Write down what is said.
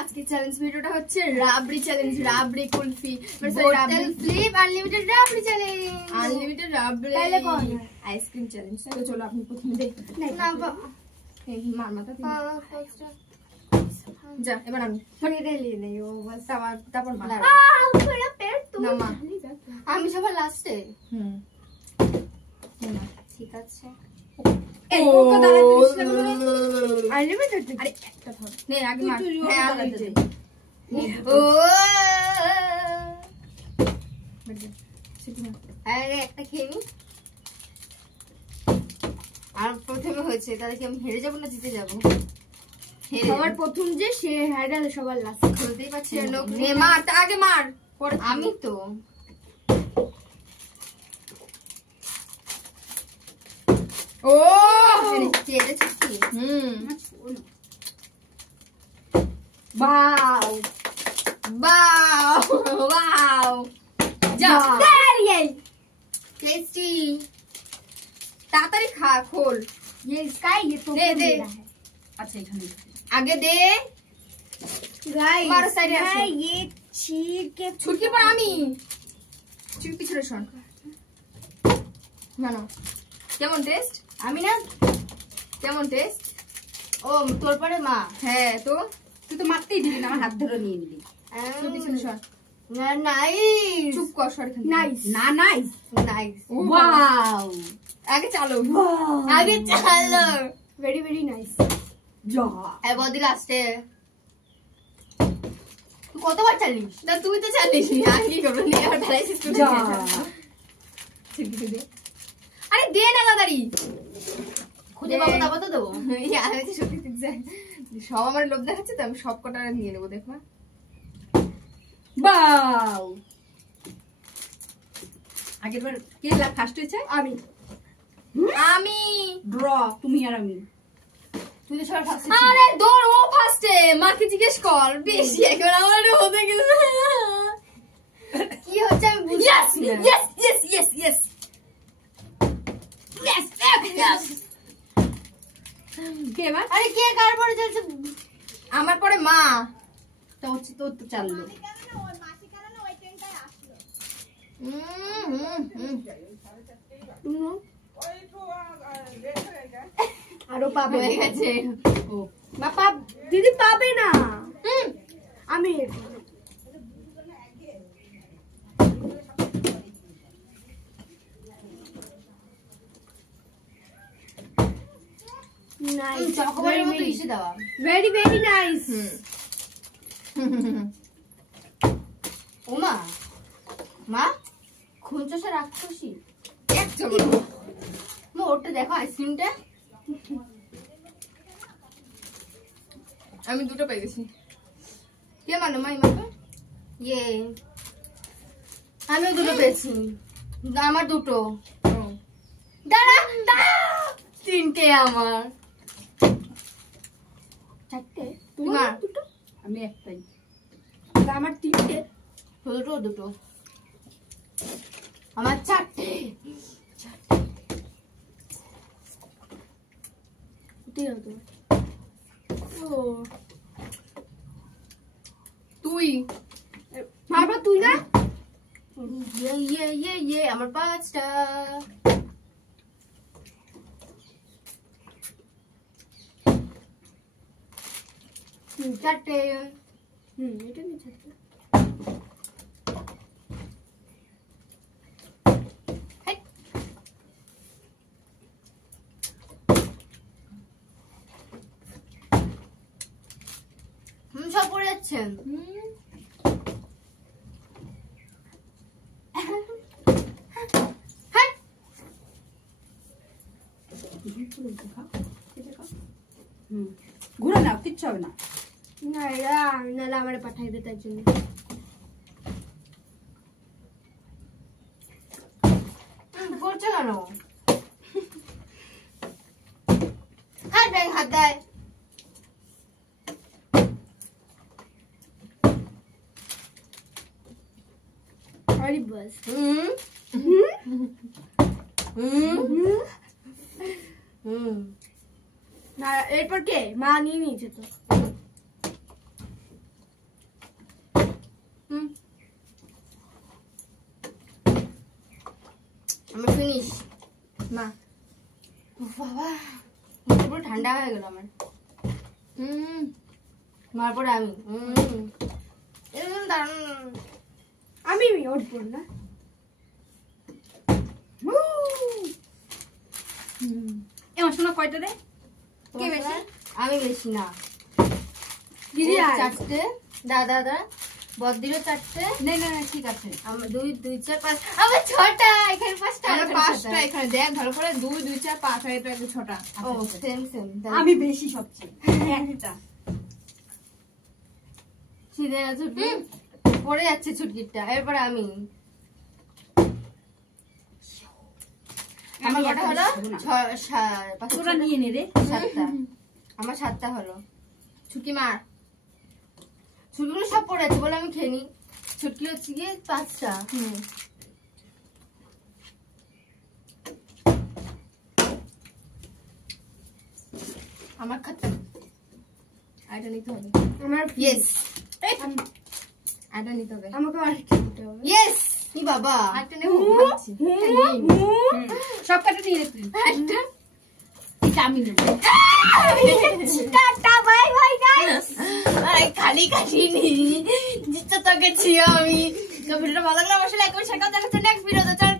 আজকে চ্যালেঞ্জ ভিডিওটা হচ্ছে রাবড়ি চ্যালেঞ্জ, রাবড়ি কুলফি বোতল ফ্লিপ আনলিমিটেড রাবড়ি চ্যালেঞ্জ, আনলিমিটেড রাবড়ি আইসক্রিম চ্যালেঞ্জ। তো চলো আপনি প্রথমে দেখুন না এই মার মাথা যা, এবার আমি তারপর আমি সবার লাস্টে। ঠিক আছে একটা খেয়ে নি। আর প্রথমে হয়েছে তাহলে কি আমি হেরে যাবো না জিতে যাবো? সবার প্রথম যে সে হেরালে সবার লাস্ট খেলতেই পারছি। মার আগে মার, আমি তো ও বাও বাও বাও টেস্টি। তাড়াতাড়ি খা, খোল। দে দে, আচ্ছা এখানে আগে দে। ছুটকি পর আমি পিছনে শোন না। কেমন টেস্ট? আমি না কেমন টেস্ট? ও তোর পরে মা। হ্যাঁ তো তুই তো মারতেই দিবি না, আমার হাত ধরে নিয়ে নিলি। পিছনে শোন। নাইস, চুপ কর, সর এখানে। নাইস না, নাইস নাইস, ওয়াও। আগে চালো, আগে চালো, ভেরি ভেরি নাইস। যা এবার দি লাস্টে তুই কতবার চালিস? না তুই তো চালিস নি, আমি কি করব? নে আর ঢালাইছিস তুই। যা আরে দে না দাদারি, খুঁজে পাবো তারপর তো দেবো। আমি তো সত্যি সব আমার লোভ দেখাচ্ছে তো, আমি সব কটা নিয়ে নেবো। দেখো বাও, আগের বার কে ফার্স্ট হয়েছে? আমি। আমি ড্র, তুমি আর আমি। তুই তো সবার ফার্স্ট। আরে দৌড়, ও ফার্স্টে। মাকে জিজ্ঞেস কর, বেশি একবার আমার হতে গেল। কি হচ্ছে আমি বুঝছি না। Yes yes yes yes yes yes. কে এবার? আরে কে কার পরে চলছে? আমার পরে মা। তো হচ্ছে তোর তো চাললো। আরো পাবে হয়ে গেছে। বাবা দিদি পাবে না, আমি নাইস। চকোবারের মতো ইসে দেওয়া, ভেরি ভেরি নাইস। ও মা, মা খুঁজছে রাক্ষসী মা, ওটা দেখো আইসক্রিমটা। আমি দুটো পেয়ে গেছি। কে মানো মা? ইয়ে আমিও দুটো পেয়েছি, আমার দুটো। দাঁড়া দাঁড়া, তিনটে আমার। চারটে তোমার, দুটো আমি একটাই। আমার তিনটে, দুটো দুটো আমার চারটে। তুই বাবা, তুই না? আমার পাঁচটা। চারটে। এটা নিয়ে চারটে। সব পড়ে যাচ্ছেন। ঘুরে নাও, কিচ্ছু হবে না। না এরা নাহলে আমার পাঠাইবে, তার জন্য। করছে কেন? হাত ব্যাং হাত দেয়। আরে বাস। না এরপর কে? মা নিয়ে নিয়েছে তো। ঠান্ডা হয়ে গেল আমার। মার পরে আমি দাঁড়ান, আমি উঠবো না। এবার শোনো কয়টা রে? কে বেশি? আমি বেশি না। দিদি চারটে, দাদা বদ্দিরও চারটে। না না না ঠিক আছে। আমার 2 2 4 5 আমার 6টা, এখানে 5টা, আমার 5টা এখানে দেখ ভালো করে 2 2 4 5 আর এটা 6টা। ও সেম সেম। আমি বেশি সবচেয়ে একটা ছিঁড়ে না ছুটকি পড়ে যাচ্ছে ছুটকিটা। এরপরে আমি আমার কটা হলো? 5 তোরা নিয়ে নে রে। 7টা। আমার 7টা হলো। ছুটকি মার। ছুটকিগুলো সব পড়ে আছে বলে আমি খেয়ে নি। ছুটকি হচ্ছে গিয়ে 5টা। আমার খাতা আইটা নিতে হবে। আমার ইয়েস, আইটা নিতে হবে। আমাকে আরেকটা দিতে হবে। ইয়েস, কি বাবা আইটা নেব ভাবছি। সব কাটা নিয়ে নে তুই। একটা এটা আমি নেব। Tata bye bye guys. আরে খালি কাটিনি, জিততে তো গেছি আমি। তো ভিডিওটা ভালো লাগলে অবশ্যই লাইক করে শেয়ার করতে। নেক্সট ভিডিওতে চল।